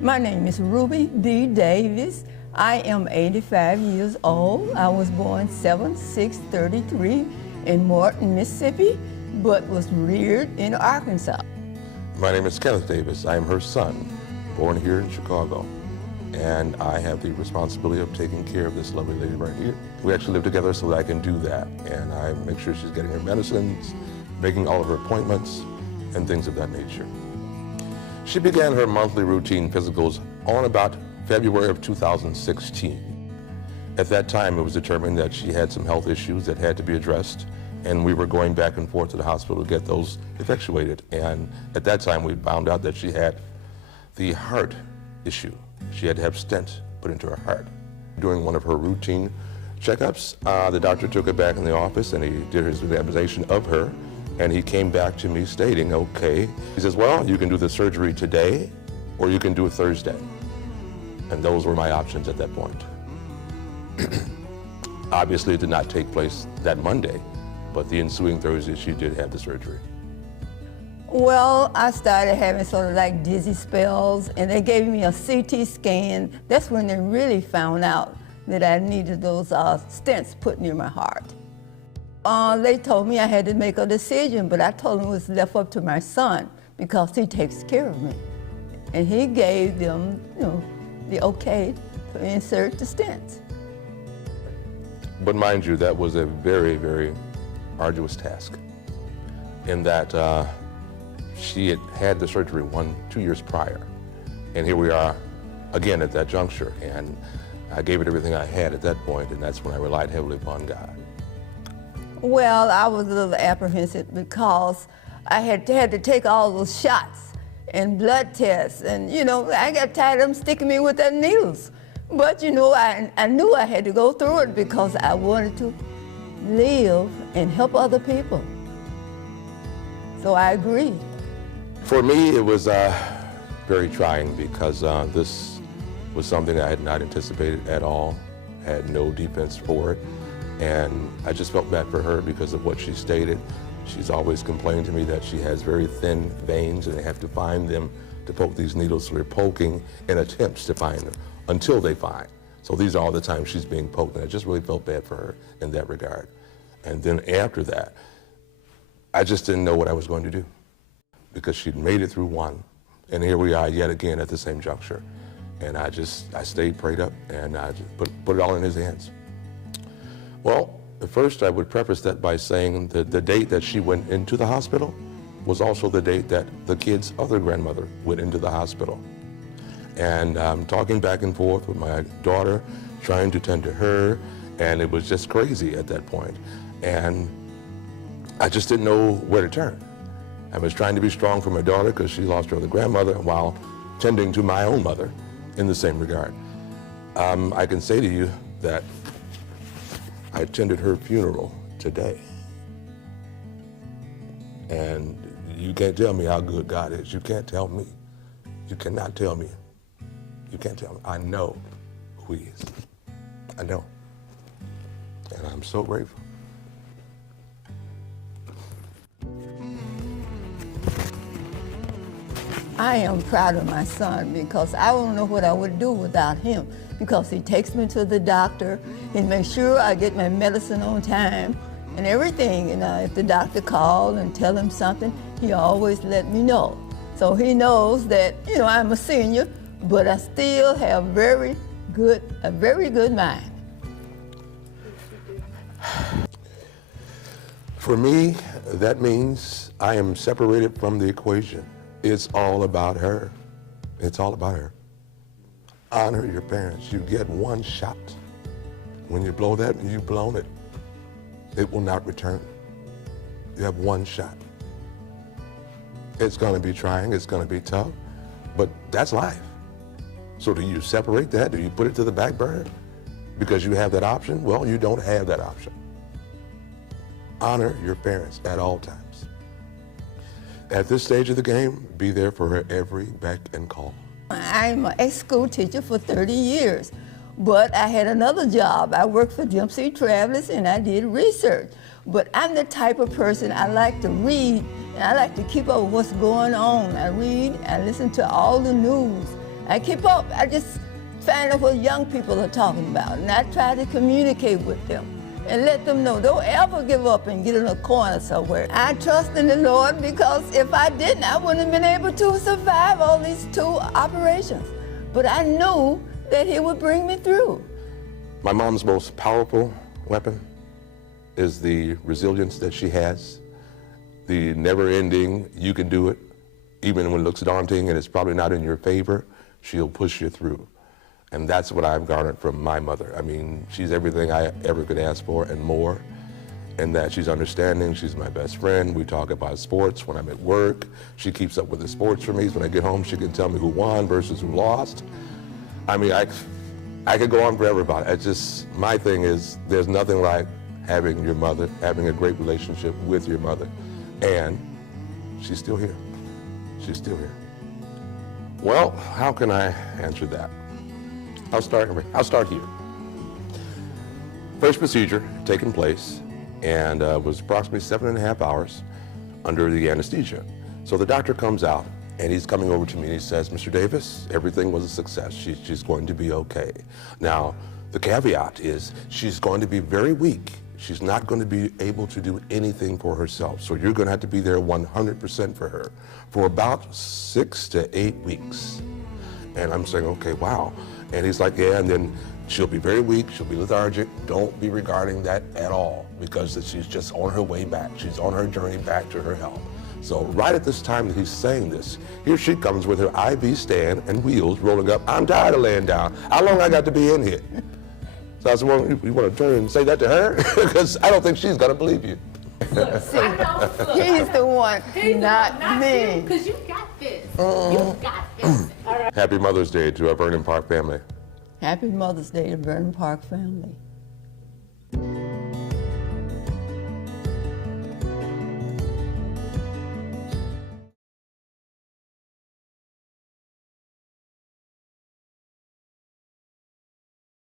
My name is Ruby D. Davis. I am 85 years old. I was born 7/6/33 in Morton, Mississippi, but was reared in Arkansas. My name is Kenneth Davis. I am her son, born here in Chicago. And I have the responsibility of taking care of this lovely lady right here. We actually live together so that I can do that. And I make sure she's getting her medicines, making all of her appointments, and things of that nature. She began her monthly routine physicals on about February of 2016. At that time, it was determined that she had some health issues that had to be addressed, and we were going back and forth to the hospital to get those effectuated. And at that time, we found out that she had the heart issue. She had to have stents put into her heart. During one of her routine checkups, the doctor took her back in the office and he did his examination of her, and he came back to me stating, okay, he says, well, you can do the surgery today or you can do it Thursday. And those were my options at that point. Obviously, it did not take place that Monday, but the ensuing Thursday, she did have the surgery. Well, I started having sort of like dizzy spells, and they gave me a CT scan. That's when they really found out that I needed those stents put near my heart. They told me I had to make a decision, but I told them it was left up to my son because he takes care of me. And he gave them, the okay to insert the stents. But mind you, that was a very, very arduous task in that she had had the surgery 2 years prior. And here we are again at that juncture. And I gave it everything I had at that point, and that's when I relied heavily upon God. Well, I was a little apprehensive because I had to take all those shots and blood tests, and I got tired of them sticking me with their needles. But I knew I had to go through it because I wanted to live and help other people. So I agreed. For me, it was very trying because this was something I had not anticipated at all, had no defense for it. And I just felt bad for her because of what she stated. She's always complained to me that she has very thin veins and they have to find them to poke these needles. So they're poking in attempts to find them until they find. So these are all the times she's being poked, and I just really felt bad for her in that regard. And then after that, I just didn't know what I was going to do because she'd made it through one. And here we are yet again at the same juncture. And I stayed prayed up, and I just put it all in his hands. Well, first I would preface that by saying that the date that she went into the hospital was also the date that the kid's other grandmother went into the hospital. And I'm talking back and forth with my daughter, trying to tend to her, and it was just crazy at that point. And I just didn't know where to turn. I was trying to be strong for my daughter because she lost her other grandmother while tending to my own mother in the same regard. I can say to you that I attended her funeral today. And you can't tell me how good God is. You can't tell me. You cannot tell me. You can't tell me. I know who he is. I know. And I'm so grateful. I am proud of my son because I don't know what I would do without him, because he takes me to the doctor, he makes sure I get my medicine on time and everything. And if the doctor called and tell him something, he always let me know. So he knows that, I'm a senior, but I still have a very good mind. For me, that means I am separated from the equation. It's all about her. It's all about her. Honor your parents. You get one shot. When you blow that, you've blown it. It will not return. You have one shot. It's going to be trying. It's going to be tough. But that's life. So do you separate that? Do you put it to the back burner because you have that option? Well, you don't have that option. Honor your parents at all times. At this stage of the game, be there for her every beck and call. I'm an ex-school teacher for 30 years, but I had another job. I worked for Dempsey Travelers and I did research. But I'm the type of person, I like to read and I like to keep up with what's going on. I read, I listen to all the news. I keep up. I just find out what young people are talking about, and I try to communicate with them and let them know don't ever give up and get in a corner somewhere. I trust in the Lord because if I didn't, I wouldn't have been able to survive all these 2 operations. But I knew that He would bring me through. My mom's most powerful weapon is the resilience that she has, the never-ending, you can do it, even when it looks daunting and it's probably not in your favor, she'll push you through. And that's what I've garnered from my mother. I mean, she's everything I ever could ask for and more. And that she's understanding, she's my best friend. We talk about sports when I'm at work. She keeps up with the sports for me. So when I get home, she can tell me who won versus who lost. I mean, I could go on forever about it. It's just, my thing is, there's nothing like having your mother, having a great relationship with your mother. And she's still here. She's still here. Well, how can I answer that? I'll start here. First procedure taking place, and was approximately 7.5 hours under the anesthesia. So the doctor comes out, and he's coming over to me and he says, Mr. Davis, everything was a success. She's going to be okay. Now, the caveat is she's going to be very weak. She's not going to be able to do anything for herself. So you're going to have to be there 100% for her for about 6 to 8 weeks. And I'm saying, okay, wow. And he's like, yeah, and then she'll be very weak, she'll be lethargic. Don't be regarding that at all because she's just on her way back. She's on her journey back to her health. So right at this time that he's saying this, here she comes with her IV stand and wheels rolling up. I'm tired of laying down. How long I got to be in here? So I said, well, you want to turn and say that to her? Because I don't think she's going to believe you. See, he's the one, not me. Because you got this. You got this. All right. Happy Mother's Day to our Vernon Park family. Happy Mother's Day to Vernon Park family.